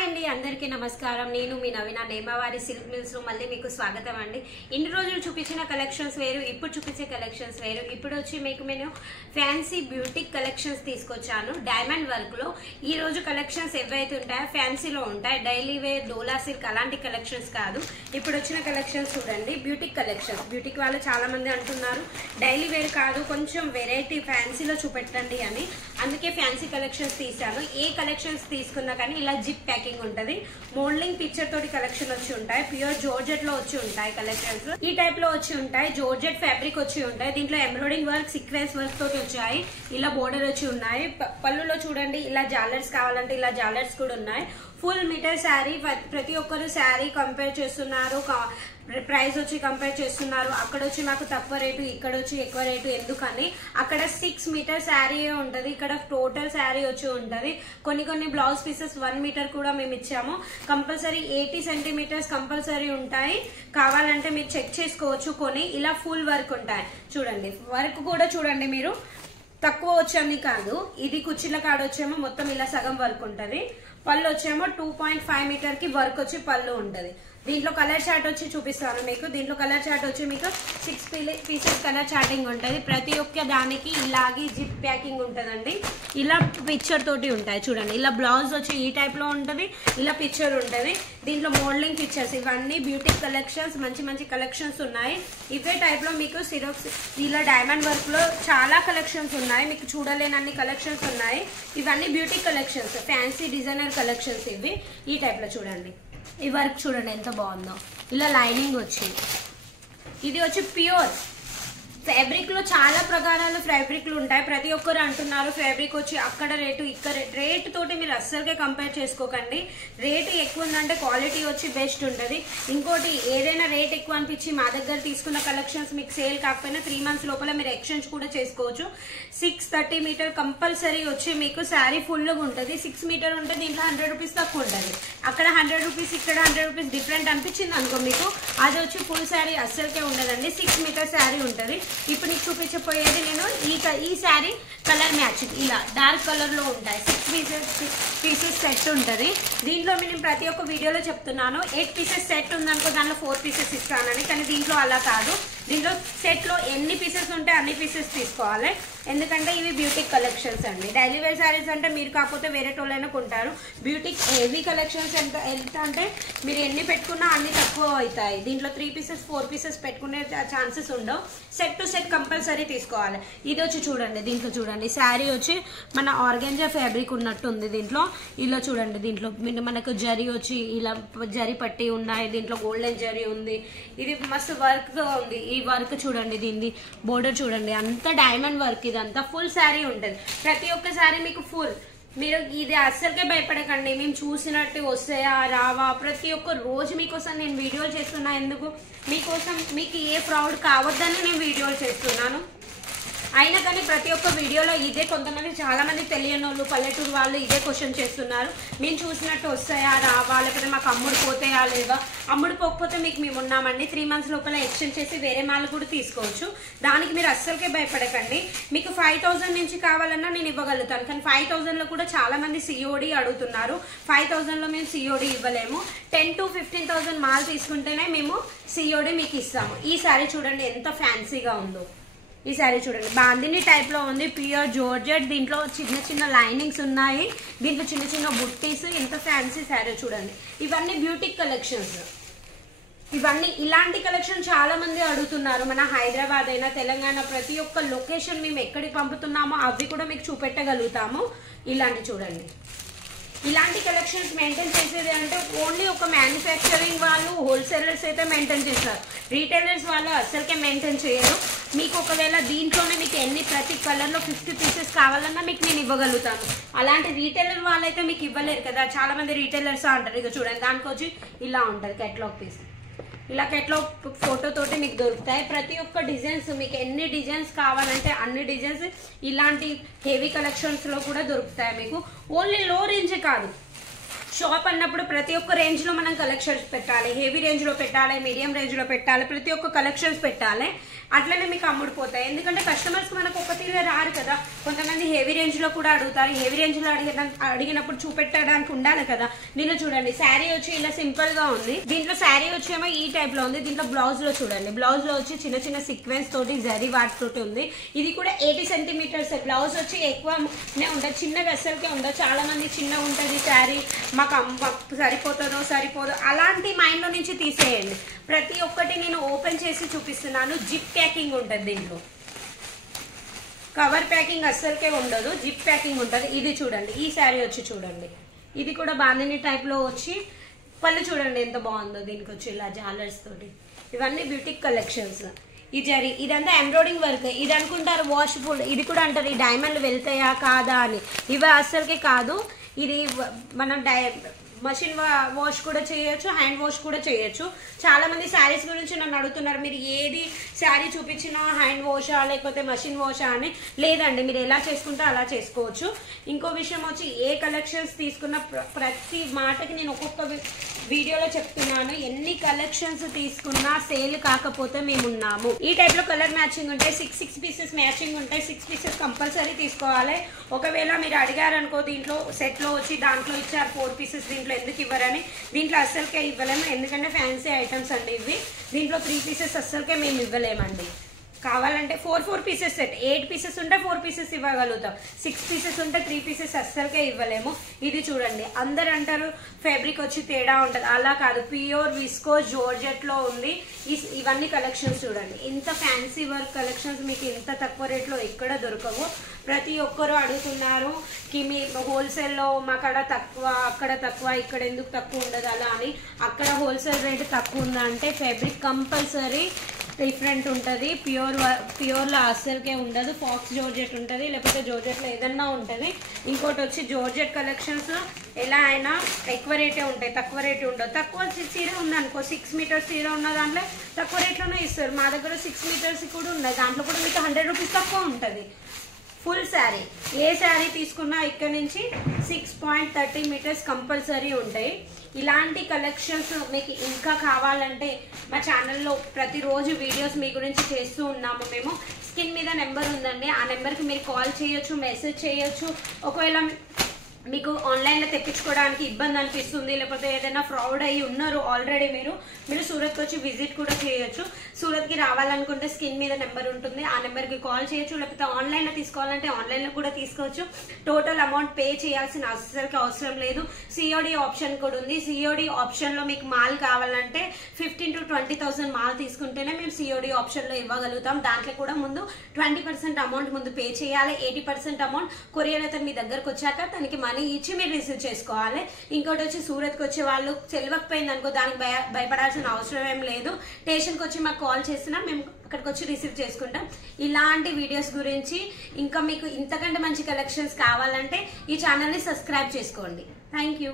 Hi అండి, అందరికీ నమస్కారం. నేను మీ నవీన నేమావారి సిల్క్ మిల్స్ లో మళ్ళీ మీకు స్వాగతం అండి. ఇన్ని రోజులు చూపించిన కలెక్షన్స్ వేరు, ఇప్పుడు చూపించే కలెక్షన్స్ వేరు. ఇప్పుడు వచ్చి మీకు నేను ఫ్యాన్సీ బ్యూటిక్ కలెక్షన్స్ తీసుకొచ్చాను డైమండ్ వర్క్ లో. ఈ రోజు కలెక్షన్స్ ఏవైతే ఉంటాయో ఫ్యాన్సీలో ఉంటాయి, డైలీ వేర్ డోలా సిల్క్ అలాంటి కలెక్షన్స్ కాదు. ఇప్పుడు వచ్చిన కలెక్షన్స్ చూడండి, బ్యూటిక్ కలెక్షన్స్. బ్యూటిక్ వాళ్ళు చాలా మంది అంటున్నారు డైలీ వేర్ కాదు, కొంచెం వెరైటీ ఫ్యాన్సీలో చూపెట్టండి అని. అందుకే ఫ్యాన్సీ కలెక్షన్స్ తీసాను. ఏ కలెక్షన్స్ తీసుకున్నా కానీ ఇలా జిప్ ప్యాకింగ్ ఉంటది, మోడలింగ్ పిక్చర్ తోటి కలెక్షన్ వచ్చి ఉంటాయి, ప్యూర్ జార్జెట్ లో వచ్చి ఉంటాయి కలెక్షన్స్. ఈ టైప్ లో వచ్చి ఉంటాయి, జార్జెట్ ఫ్యాబ్రిక్ వచ్చి ఉంటాయి. దీంట్లో ఎంబ్రాయిడింగ్ వర్క్, సీక్వెన్స్ వర్క్ తోటి వచ్చాయి. ఇలా బోర్డర్ వచ్చి ఉన్నాయి. పళ్ళులో చూడండి, ఇలా జాలర్స్ కావాలంటే ఇలా జాలర్స్ కూడా ఉన్నాయి. Full metre sari. ప్రతి ఒక్కరు శారీ కంపేర్ చేస్తున్నారు, ప్రైస్ వచ్చి కంపేర్ చేస్తున్నారు. అక్కడ వచ్చి మాకు తక్కువ రేటు, ఇక్కడ వచ్చి ఎక్కువ రేటు ఎందుకని. అక్కడ 6 మీటర్ శారీ ఉంటది, ఇక్కడ టోటల్ శారీ వచ్చి ఉంటది. కొన్ని బ్లౌజ్ పీసెస్ 1 మీటర్ కూడా మేము ఇచ్చాము. కంపల్సరీ 80 సెంటీమీటర్స్ కంపల్సరీ ఉంటాయి. కావాలంటే మీరు చెక్ చేసుకోవచ్చు. కొని ఇలా ఫుల్ వర్క్ ఉంటాయి. చూడండి, వర్క్ కూడా చూడండి మీరు, తక్కువ వచ్చేది కాదు. ఇది కుర్చీల కాడ వచ్చేమో మొత్తం ఇలా సగం వర్క్ ఉంటది. పళ్ళు వచ్చేమో 2.5 మీటర్ కి వర్క్ వచ్చి పళ్ళు ఉంటది. దీంట్లో కలర్ చార్ట్ వచ్చి చూపిస్తాను మీకు. దీంట్లో కలర్ చార్ట్ వచ్చి మీకు 6 పీసెస్ కలర్ చార్టింగ్ ఉంటుంది. ప్రతి ఒక్క దానికి ఇలాగే జిప్ ప్యాకింగ్ ఉంటుందండి. ఇలా పిక్చర్ తోటి ఉంటాయి చూడండి. ఇలా బ్లౌజ్ వచ్చి ఈ టైప్ లో ఉంటుంది, ఇలా పిక్చర్ ఉంటుంది. దీంట్లో మోడలింగ్ పిక్చర్స్, ఇవన్నీ బ్యూటిక్ కలెక్షన్స్, మంచి కలెక్షన్స్ ఉన్నాయి. ఇవే టైప్ లో మీకు సిరోక్స్ ఇలా డైమండ్ వర్క్ లో చాలా కలెక్షన్స్ ఉన్నాయి. మీకు చూడలేనన్ని కలెక్షన్స్ ఉన్నాయి. ఇవన్నీ boutique collections, fancy designer collections. ఇవి ఈ టైప్ లో చూడండి. ఈ వర్క్ చూడండి ఎంత బాగుందో. ఇలా లైనింగ్ వచ్చి, ఇది వచ్చి ప్యూర్ ఫ్యాబ్రిక్ లో చాలా ప్రకారాల ఫ్యాబ్రిక్లు ఉంటాయి. ప్రతి ఒక్కరు అంటున్నారు ఫ్యాబ్రిక్ వచ్చి అక్కడ రేటు ఇక్కడ రేటు తోటి మీరు అస్సలకే కంపేర్ చేసుకోకండి. రేటు ఎక్కువ ఉందంటే క్వాలిటీ వచ్చి బెస్ట్ ఉంటుంది. ఇంకోటి, ఏదైనా రేట్ ఎక్కువ అనిపించి మా దగ్గర తీసుకున్న కలెక్షన్స్ మీకు సేల్ కాకపోయినా 3 మంత్స్ లోపల మీరు ఎక్స్చేంజ్ కూడా చేసుకోవచ్చు. 630 మీటర్ కంపల్సరీ వచ్చి మీకు శారీ ఫుల్గా ఉంటుంది. 6 మీటర్ ఉంటే దీంట్లో 100 రూపీస్ తక్కువ ఉంటుంది. అక్కడ 100 రూపీస్, ఇక్కడ 100 రూపీస్ డిఫరెంట్ అనిపించింది అనుకో మీకు, అది వచ్చి ఫుల్ శారీ అస్సలకే ఉండదండి. 6 మీటర్ శారీ ఉంటుంది. ఇప్పుడు నీకు చూపించబోయేది నేను ఈ శారీ కలర్ మ్యాచింగ్, ఇలా డార్క్ కలర్ లో ఉంటాయి. 6 పీసెస్ సెట్ ఉంటుంది. దీంట్లో నేను ప్రతి ఒక్క వీడియోలో చెప్తున్నాను 8 పీసెస్ సెట్ ఉందనుకో దాంట్లో 4 పీసెస్ ఇస్తానని. కానీ దీంట్లో అలా కాదు. దీంట్లో సెట్ లో ఎన్ని పీసెస్ ఉంటే అన్ని పీసెస్ తీసుకోవాలి. ఎందుకంటే ఇవి బ్యూటిక్ కలెక్షన్స్ అండి. డైలీ వేర్ శారీస్ అంటే మీరు కాకపోతే వేరే టోళ్ళైనా కొంటారు. బ్యూటిక్ హెవీ కలెక్షన్స్ ఎంత అంటే మీరు ఎన్ని పెట్టుకున్నా అన్ని తక్కువ అవుతాయి. దీంట్లో 3 పీసెస్ 4 పీసెస్ పెట్టుకునే ఛాన్సెస్ ఉండవు. సెట్ టు సెట్ కంపల్సరీ తీసుకోవాలి. ఇది వచ్చి చూడండి, దీంట్లో చూడండి శారీ వచ్చి మన ఆర్గాంజా ఫ్యాబ్రిక్ ఉన్నట్టు ఉంది. దీంట్లో ఇలా చూడండి, దీంట్లో మనకు జరీ వచ్చి ఇలా జరీ పట్టి ఉన్నాయి. దీంట్లో గోల్డెన్ జరీ ఉంది. ఇది మస్తు వర్క్ ఉంది. ఈ వర్క్ చూడండి, దీన్ని బోర్డర్ చూడండి, అంత డైమండ్ వర్క్. ఇదంతా ఫుల్ శారీ ఉంటుంది. ప్రతి ఒక్క శారీ మీకు ఫుల్. మీరు ఇది అస్సలకే భయపడకండి. మేము చూసినట్టు వస్తాయా రావా, ప్రతి ఒక్క రోజు మీకోసం నేను వీడియోలు చేస్తున్నా. ఎందుకు మీకోసం, మీకు ఏ ఫ్రాడ్ కావద్దని నేను వీడియోలు చేస్తున్నాను. అయినా కానీ ప్రతి ఒక్క వీడియోలో ఇదే, కొంతమంది చాలా మంది తెలియని వాళ్ళు పల్లెటూరు వాళ్ళు ఇదే క్వశ్చన్ చేస్తున్నారు. మేము చూసినట్టు వస్తాయా రావా, లేకపోతే మాకు అమ్ముడు పోతాయా లేవా. అమ్ముడు పోకపోతే మీకు మేము ఉన్నామండి. 3 మంత్స్ లోపల ఎక్స్చేంజ్ చేసి వేరే మాల్ కూడా తీసుకోవచ్చు. దానికి మీరు అస్సలకే భయపడకండి. మీకు 5000 నుంచి కావాలన్నా నేను ఇవ్వగలుగుతాను. కానీ 5000 లో కూడా చాలా మంది సిఓడి అడుగుతున్నారు. 5000 లో మేము సిఓడి ఇవ్వలేము. 10 to 15,000 మాల్ తీసుకుంటేనే మేము సిఓడి మీకు ఇస్తాము. ఈ సారీ చూడండి ఎంత ఫ్యాన్సీగా ఉందో. ఈ శారీ చూడండి, బాందిని టైప్ లో ఉంది, ప్యూర్ జార్జెట్. దీంట్లో చిన్న లైనింగ్స్ ఉన్నాయి. దీంట్లో చిన్న బుట్టీస్. ఎంత ఫ్యాన్సీ శారీ చూడండి. ఇవన్నీ బ్యూటిక్ కలెక్షన్స్. ఇవన్నీ ఇలాంటి కలెక్షన్ చాలా మంది అడుగుతున్నారు. మన హైదరాబాద్ అయినా తెలంగాణ, ప్రతి ఒక్క లొకేషన్ మేము ఎక్కడికి పంపుతున్నామో అవి కూడా మీకు చూపెట్టగలుగుతాము. ఇలాంటి చూడండి, ఇలాంటి కలెక్షన్స్ మెయింటైన్ చేసేది అంటే ఓన్లీ ఒక మ్యానుఫ్యాక్చరింగ్ వాళ్ళు, హోల్సేలర్స్ అయితే మెయింటైన్ చేస్తారు. రీటైలర్స్ వాళ్ళు అస్సలకే మెయింటైన్ చేయరు. మీకు ఒకవేళ దీంట్లోనే మీకు ప్రతి కలర్లో 50 పీసెస్ కావాలన్నా మీకు నేను ఇవ్వగలుగుతాను. అలాంటి రీటైలర్ వాళ్ళైతే మీకు ఇవ్వలేరు కదా. చాలా మంది రీటైలర్స్ అంటారు. ఇక చూడండి, దానికి వచ్చి ఇలా ఉంటుంది కేటలాగ్ పీస్. ఇలా కేటలాగ్ ఫోటో తోటి మీకు దొరుకుతాయి. ప్రతి ఒక్క డిజైన్స్, మీకు ఎన్ని డిజైన్స్ కావాలంటే అన్ని డిజైన్స్ ఇలాంటి హెవీ కలెక్షన్స్ లో కూడా దొరుకుతాయి మీకు. ఓన్లీ లో రేంజ్ కాదు, షాప్ అన్నప్పుడు ప్రతి ఒక్క రేంజ్ లో మనం కలెక్షన్స్ పెట్టాలి. హెవీ రేంజ్ లో పెట్టాలి, మీడియం రేంజ్ లో పెట్టాలి, ప్రతి ఒక్క కలెక్షన్స్ పెట్టాలి. అట్లనే మీకు అమ్ముడిపోతాయి. ఎందుకంటే కస్టమర్స్ మనకు ఒక తీరే రారు కదా. కొంతమంది హెవీ రేంజ్ లో కూడా అడుగుతారు. హెవీ రేంజ్ లో అడిగినప్పుడు చూపెట్టడానికి ఉండాలి కదా. దీనిలో చూడండి శారీ వచ్చి ఇలా సింపుల్ గా ఉంది. దీంట్లో శారీ వచ్చేమో ఈ టైప్ లో ఉంది. దీంట్లో బ్లౌజ్ లో చూడండి, బ్లౌజ్ లో వచ్చి చిన్న చిన్న సీక్వెన్స్ తోటి జరీ వాటి తోటి ఉంది. ఇది కూడా 80 సెంటీమీటర్స్. బ్లౌజ్ వచ్చి ఎక్కువనే ఉంటుంది, చిన్నగా అస్సలకే ఉండదు. చాలా మంది చిన్నగా ఉంటుంది శారీ, మాకు సరిపోదో అలాంటి మైండ్ లో నుంచి తీసేయండి. ప్రతి ఒక్కటి నేను ఓపెన్ చేసి చూపిస్తున్నాను. జిప్ ప్యాకింగ్ ఉంటుంది దీంట్లో, కవర్ ప్యాకింగ్ అస్సలకే ఉండదు, జిప్ ప్యాకింగ్ ఉంటుంది. ఇది చూడండి, ఈ శారీ వచ్చి చూడండి, ఇది కూడా బాందిని టైప్ లో వచ్చి పళ్ళు చూడండి ఎంత బాగుందో. దీనికి వచ్చి ఇలా జాలర్స్ తోటి. ఇవన్నీ బ్యూటిక్ కలెక్షన్స్. ఈ జరీ ఇదంతా ఎంబ్రాయిడింగ్ వర్క్. ఇది అనుకుంటారు వాషబుల్, ఇది కూడా అంటారు ఈ డైమండ్లు వెళ్తాయా కాదా అని. ఇవి అస్సలకే కాదు. ఇది మనం మషిన్ వాష్ కూడా చేయొచ్చు, హ్యాండ్ వాష్ కూడా చేయొచ్చు. చాలా మంది శారీస్ గురించి నన్ను అడుగుతున్నారు, మీరు ఏది శారీ చూపించినా హ్యాండ్ వాషా లేకపోతే మషిన్ వాషా అని. లేదండి, మీరు ఎలా చేసుకుంటే అలా చేసుకోవచ్చు. ఇంకో విషయం వచ్చి ఏ కలెక్షన్స్ తీసుకున్న ప్రతి మాటకి నేను ఒక్కొక్క వీడియోలో చెప్తున్నాను. ఎన్ని కలెక్షన్స్ తీసుకున్నా సేల్ కాకపోతే మేము ఉన్నాము. ఈ టైప్ లో కలర్ మ్యాచింగ్ ఉంటాయి, 6 పీసెస్ మ్యాచింగ్ ఉంటాయి. 6 పీసెస్ కంపల్సరీ తీసుకోవాలి. ఒకవేళ మీరు అడిగారనుకో దీంట్లో సెట్ లో వచ్చి దాంట్లో ఇచ్చారు 4 పీసెస్, దీంట్లో ఎందుకు ఇవ్వరని. దీంట్లో అస్సలకే ఇవ్వలేము, ఎందుకంటే ఫ్యాన్సీ ఐటమ్స్ అండి ఇవి. దీంట్లో 3 పీసెస్ అస్సలకే మేము ఇవ్వలేమండి. కావాలంటే 4 పీసెస్ సెట్, 8 పీసెస్ ఉంటే 4 పీసెస్ ఇవ్వగలుగుతాం. 6 పీసెస్ ఉంటే 3 పీసెస్ అస్సలకే ఇవ్వలేము. ఇది చూడండి, అందరు అంటారు ఫ్యాబ్రిక్ వచ్చి తేడా ఉంటుంది, అలా కాదు. ప్యూర్ విస్కో జార్జెట్ లో ఉంది. ఇవన్నీ కలెక్షన్స్ చూడండి. ఇంత ఫ్యాన్సీ వర్క్ కలెక్షన్స్ మీకు ఇంత తక్కువ రేట్లో ఎక్కడ దొరకవు. ప్రతి ఒక్కరు అడుగుతున్నారు కి మీ హోల్సేల్లో మాకడ తక్కువ, అక్కడ తక్కువ, ఇక్కడ ఎందుకు తక్కువ ఉండదు అలా అని. అక్కడ హోల్సేల్ రేట్ తక్కువ ఉందా అంటే ఫ్యాబ్రిక్ కంపల్సరీ డిఫరెంట్ ఉంటుంది. ప్యూర్లో అస్సలకే ఉండదు. ఫాక్స్ జోర్జెట్ ఉంటుంది, లేకపోతే జోర్జెట్లో ఏదన్నా ఉంటుంది. ఇంకోటి వచ్చి జోర్జెట్ కలెక్షన్స్ ఎలా అయినా ఎక్కువ రేటే ఉంటాయి, తక్కువ రేటే ఉండదు. తక్కువ చీర ఉందనుకో, 6 మీటర్స్ చీర ఉన్న దాంట్లో తక్కువ రేట్లోనే ఇస్తారు. మా దగ్గర 6 మీటర్స్ కూడా ఉన్నాయి, దాంట్లో కూడా మీకు 100 రూపీస్ తక్కువ ఉంటుంది. ఫుల్ శారీ ఏ శారీ తీసుకున్నా ఇక్కడ నుంచి 6.30 మీటర్స్ కంపల్సరీ ఉంటాయి. ఇలాంటి కలెక్షన్స్ మీకు ఇంకా కావాలంటే మా ఛానల్లో ప్రతిరోజు వీడియోస్ మీ గురించి చేస్తూ ఉన్నాము మేము. స్క్రీన్ మీద నెంబర్ ఉందండి, ఆ నెంబర్కి మీరు కాల్ చేయొచ్చు, మెసేజ్ చేయొచ్చు. ఒకవేళ మీకు ఆన్లైన్లో తెప్పించుకోవడానికి ఇబ్బంది అనిపిస్తుంది, లేకపోతే ఏదైనా ఫ్రాడ్ అయ్యి ఉన్నారు ఆల్రెడీ మీరు సూరత్కి వచ్చి విజిట్ కూడా చేయొచ్చు. సూరత్కి రావాలనుకుంటే స్క్రీన్ మీద నెంబర్ ఉంటుంది, ఆ నెంబర్కి కాల్ చేయొచ్చు. లేకపోతే ఆన్లైన్లో తీసుకోవాలంటే ఆన్లైన్లో కూడా తీసుకోవచ్చు. టోటల్ అమౌంట్ పే చేయాల్సిన అవసరం లేదు. సిఓడి ఆప్షన్ కూడా ఉంది. సిఓడి ఆప్షన్లో మీకు మాల్ కావాలంటే 15,000 to 20,000 మాల్ తీసుకుంటేనే మేము సిఓడి ఆప్షన్లో ఇవ్వగలుగుతాం. దాంట్లో కూడా ముందు 20% అమౌంట్ ముందు పే చేయాలి. 80% అమౌంట్ కొరియర్ అతను మీ దగ్గరకు వచ్చాక తనకి మనీ ఇచ్చి మీరు రిసీవ్ చేసుకోవాలి. ఇంకోటి వచ్చి సూరత్కి వచ్చే వాళ్ళు తెలియకపోయింది అనుకో, దానికి భయపడాల్సిన అవసరం ఏం లేదు. స్టేషన్కి వచ్చి మాకు కాల్ చేసినా మేము అక్కడికి వచ్చి రిసీవ్ చేసుకుంటాం. ఇలాంటి వీడియోస్ గురించి ఇంకా మీకు ఇంతకంటే మంచి కలెక్షన్స్ కావాలంటే ఈ ఛానల్ని సబ్స్క్రైబ్ చేసుకోండి. Thank you.